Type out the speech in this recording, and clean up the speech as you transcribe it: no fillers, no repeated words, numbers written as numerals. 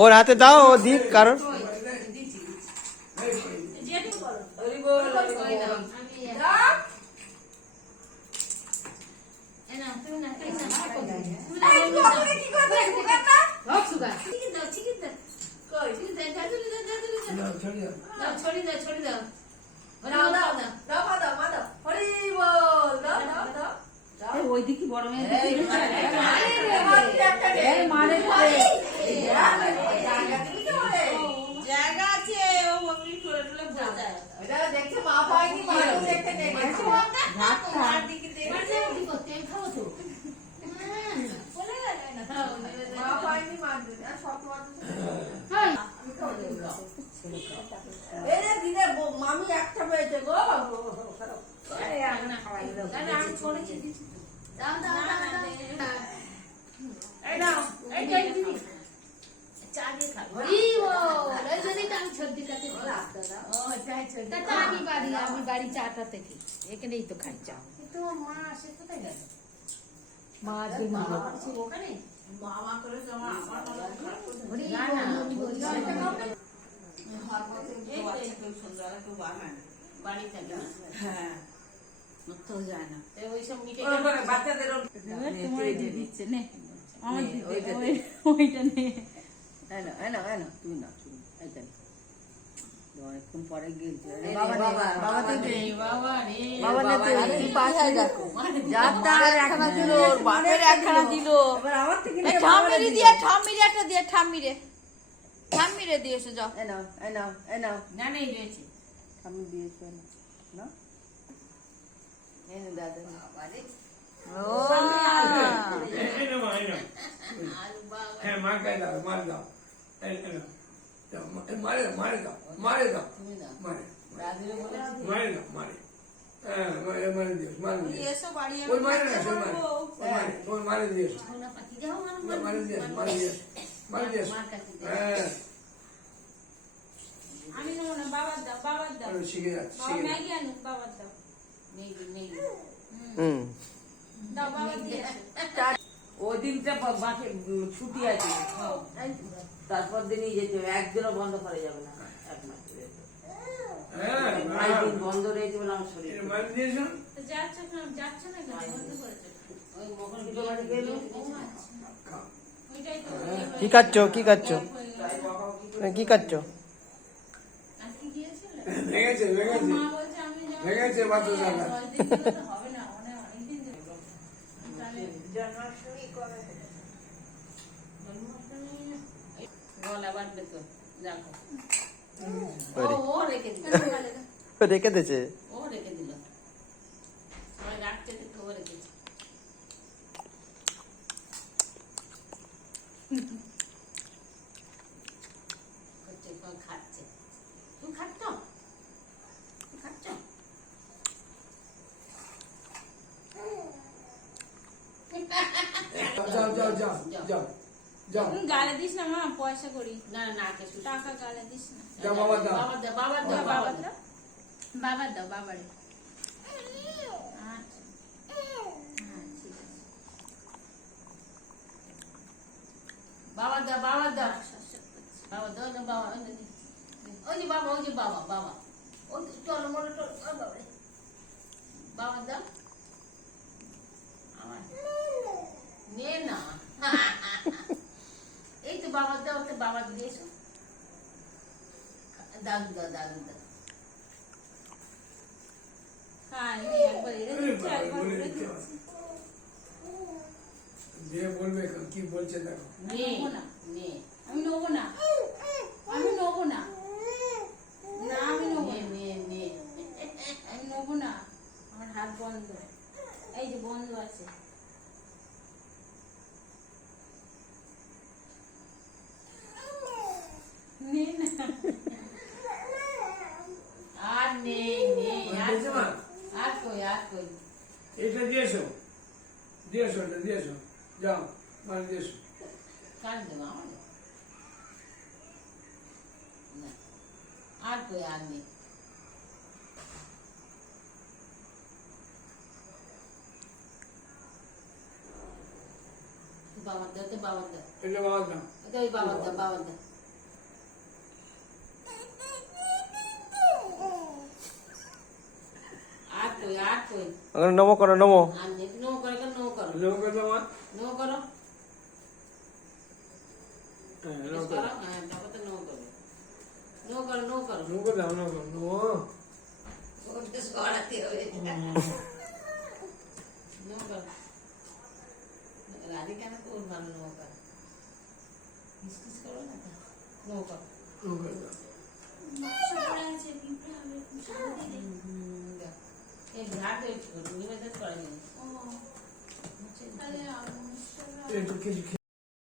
ওর হাতে দাও, ও দিক কারণ ওই দিকে বড় মেয়ে জায়গা আছে, ও অমনি টোলে টোলে বোঝায় দেখে মা পাইনি, মা দেখতে নেই মা পাইনি, মা সব দিনে মামি একটা পেয়েছে গো। আমি বাড়ি 4টা থেকে এখানেই তো খাই চা। তোমার মা আসে কোথায় গেল? মা ওখানে মামা করে জমা আমার বাড়ি থাকে না। হ্যাঁ তো যায় না ওইসব মিটে বাচ্চাদের দিচ্ছে নে ওইটা নে তুই না অনেকক্ষণ পরে গেলছে ঠাম্মিরে দিয়েছে যাও না নেই রয়েছে ঠাম্মি দিয়েছে না দাদা আমি নেবো না, বাবার দাও, বাবার দাও, ম্যাগি আনু, বাবার দাও, দাও বাবার দিয়ে ওই দিনটা মাঠে ছুটি আছে, তারপর দিনই যেতে হবে, একদিনও বন্ধ করা যাবে না, এক মাস বন্ধ রয়েছে বলে আমার শরীর যাচ্ছে না বন্ধ করেছে। কি খাচ্ছ, কি খাচ্ছ, কি খাচ্ছ? রেখে দিয়েছে খাচ্ছে, তুই খাচ্ছ গালে দিস না মা, পয়সা করি না না টাকা গালে দিস না। বাবার দাও, বাবার দাও, বাবার দাও, বাবার দাও, বাবারে বাবা দাও, বাবা দাও, বাবা দাও, বাবা ওই যে বাবা, ওই যে বাবা, বাবা ওই চলো মনে বাবা দাও আমার নে না এই তো বাবা দাও, তো বাবা দিয়েছো, দাদু দাও, দাদু দাও বলবে কি বলছে দেখো। আমি নেবো না, আমি নেবো না, না আমি নেবো, আমি নেবো না, আমার হাত বন্ধ, এই যে বন্ধ আছে। আর নেই নেই আর কই এটা দিয়েছো, দিয়েছো, এটা দিয়েছো, যাও মানে দিয়েছো, কান দেবো আমার আর কই আর নেই। বাবার দাও, তো বাবার দাও, এটা বাবার দাও, ওই বাবার দাও, বাবার দাও। কই ওখানে নমো করো, নমো। আর নো করে নো করো লোক তোমার নো করো হ্যাঁ নো লোক করো হ্যাঁ তারপর তো নো করো নো করো নো করো লোক দাও লোক নো ওকে সরাতে হবে নো করো রাধিকা না তোর ভালো নো করো কিস করো না তো নো করো লোক এই ঘাট নিবেদন করেনি একটু কিছু